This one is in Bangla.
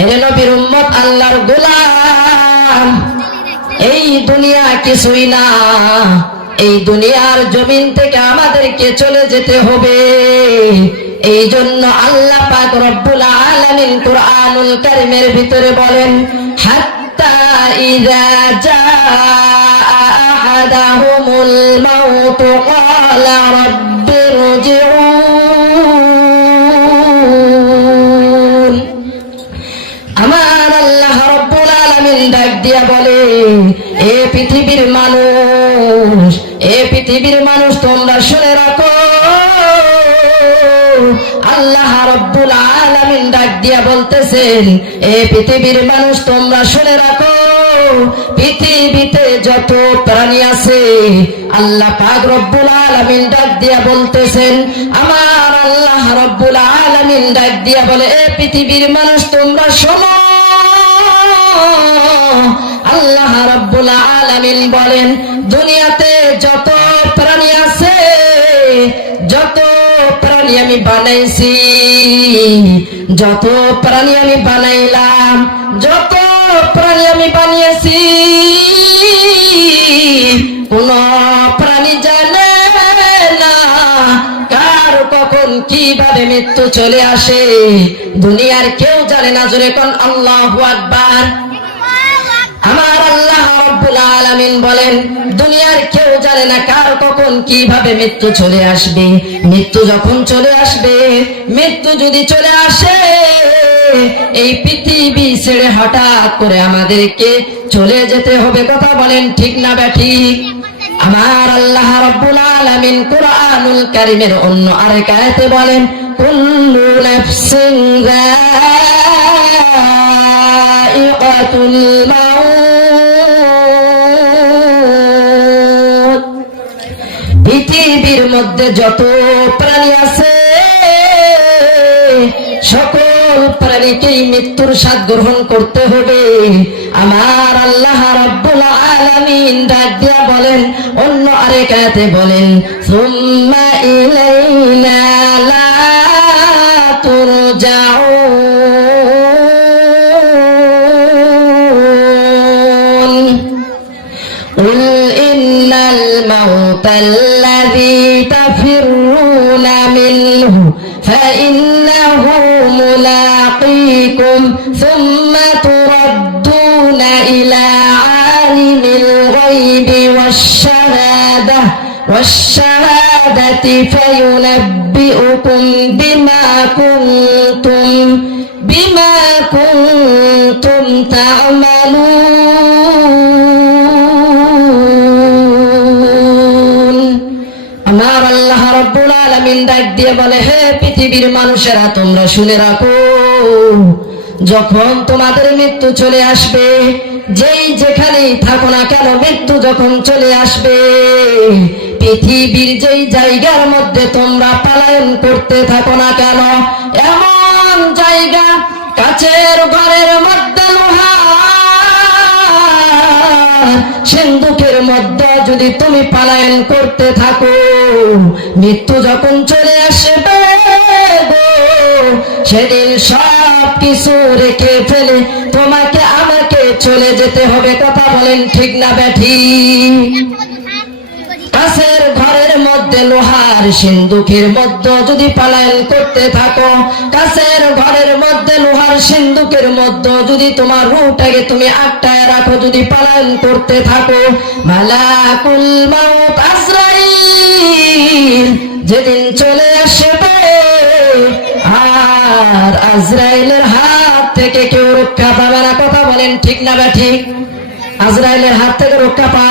এরে নবীর উম্মত, আল্লাহর গোলাম। এই দুনিয়া কিছুই না। এই দুনিয়ার জমিন থেকে আমাদেরকে চলে যেতে হবে। এই জন্য আল্লাহ পাক রব্বুল আলামিন কুরআনুল কারীমের ভিতরে বলেন, হাত্তা ইযা জাআ আহাদাহুমুল মাউত, ক্বালা রাব্বিরজিউন ডাক দিয়া বলে, এ পৃথিবীর মানুষ, এ পৃথিবীর মানুষ, তোমরা শুনে রাখো। আল্লাহ রব্বুল আলামিন ডাক দিয়া বলতেছেন, এ পৃথিবীর মানুষ, তোমরা শুনে রাখো। পৃথিবীতে যত প্রাণী আছে, আল্লাহ পাক রব্বুল আলামিন ডাক দিয়া বলতেছেন, আমার আল্লাহ রব্বুল আলামিন ডাক দিয়া বলে, এ পৃথিবীর মানুষ, তোমরা শোনো। আল্লাহ রব্বুল আলামিন বলেন, দুনিয়াতে যত প্রাণী আছে, যত প্রাণী আমি বানাইছি, যত প্রাণী আমি বানাইলাম, যত প্রাণী আমি বানিয়েছি, কোন প্রাণী জানে না, কার কখন কীভাবে মৃত্যু চলে আসে, দুনিয়ার কেউ জানে না, জোরে কোন আল্লাহ আকবার। আমার আল্লাহ রব্বুল আলামিন বলেন, দুনিয়ার কেউ জানে না কার কখন কীভাবে মৃত্যু চলে আসবে। মৃত্যু যখন চলে আসবে, মৃত্যু যদি চলে আসে, এই পৃথিবী ছেড়ে হঠাৎ করে আমাদেরকে চলে যেতে হবে। কথা বলেন ঠিক না ব্যাঠি আমার আল্লাহ রব্বুল আলামিন কুরআনুল কারীমের অন্য আরেক আয়াতে বলেন, কুল্লু নাফসিন পৃথিবীর মধ্যে যত প্রাণী আছে, সকল প্রাণীকেই মৃত্যুর স্বাদ গ্রহণ করতে হবে। আমার আল্লাহ রাব্বুল বলেন, অন্য আরেক বলেন, সুম্মা ইলাইনা قل إن الموت الذي تفرون منه فإنه ملاقيكم ثم تردون إلى عالم الغيب والشهادة والشهادة فينبئكم بما كنتم بما كنتم تعملون. পৃথিবীর মানুষেরা, তোমরা শুনে রাখো, যখন তোমাদের মৃত্যু চলে আসবে, যেই যেখানেই থাকো না কেন, মৃত্যু যখন চলে আসবে, পৃথিবীর যেই জায়গার মধ্যে তোমরা পালায়ন করতে থাকো না কেন, এমন জায়গা কাছের ঘরের মধ্যে সিন্ধুকের মধ্যে যদি তুমি পালায়ন করতে থাকো মৃত্যু যখন চলে আসবে সেদিন সব কিছু রেখে ফেলে তোমাকে, আমাকে চলে যেতে হবে। কথা বলেন ঠিক না ব্যাঠি? কাছের ঘরের মধ্যে লোহার সিন্ধুকের মধ্যে যদি পালায়ন করতে থাকো কাছের ঘরের মধ্যে লোহার সিন্ধুকের মধ্যে যদি তোমার রুটাকে তুমি আটটায় রাখো, যদি পালায়ন করতে থাকো। মালাকুল মাউত আজরাইল যেদিন চলে আসবে, আর আজরাইলের হাত থেকে কেউ রক্ষা পাবে না। কথা বলেন ঠিক না বা ঠিক? আজরাইলের হাত থেকে রক্ষা পা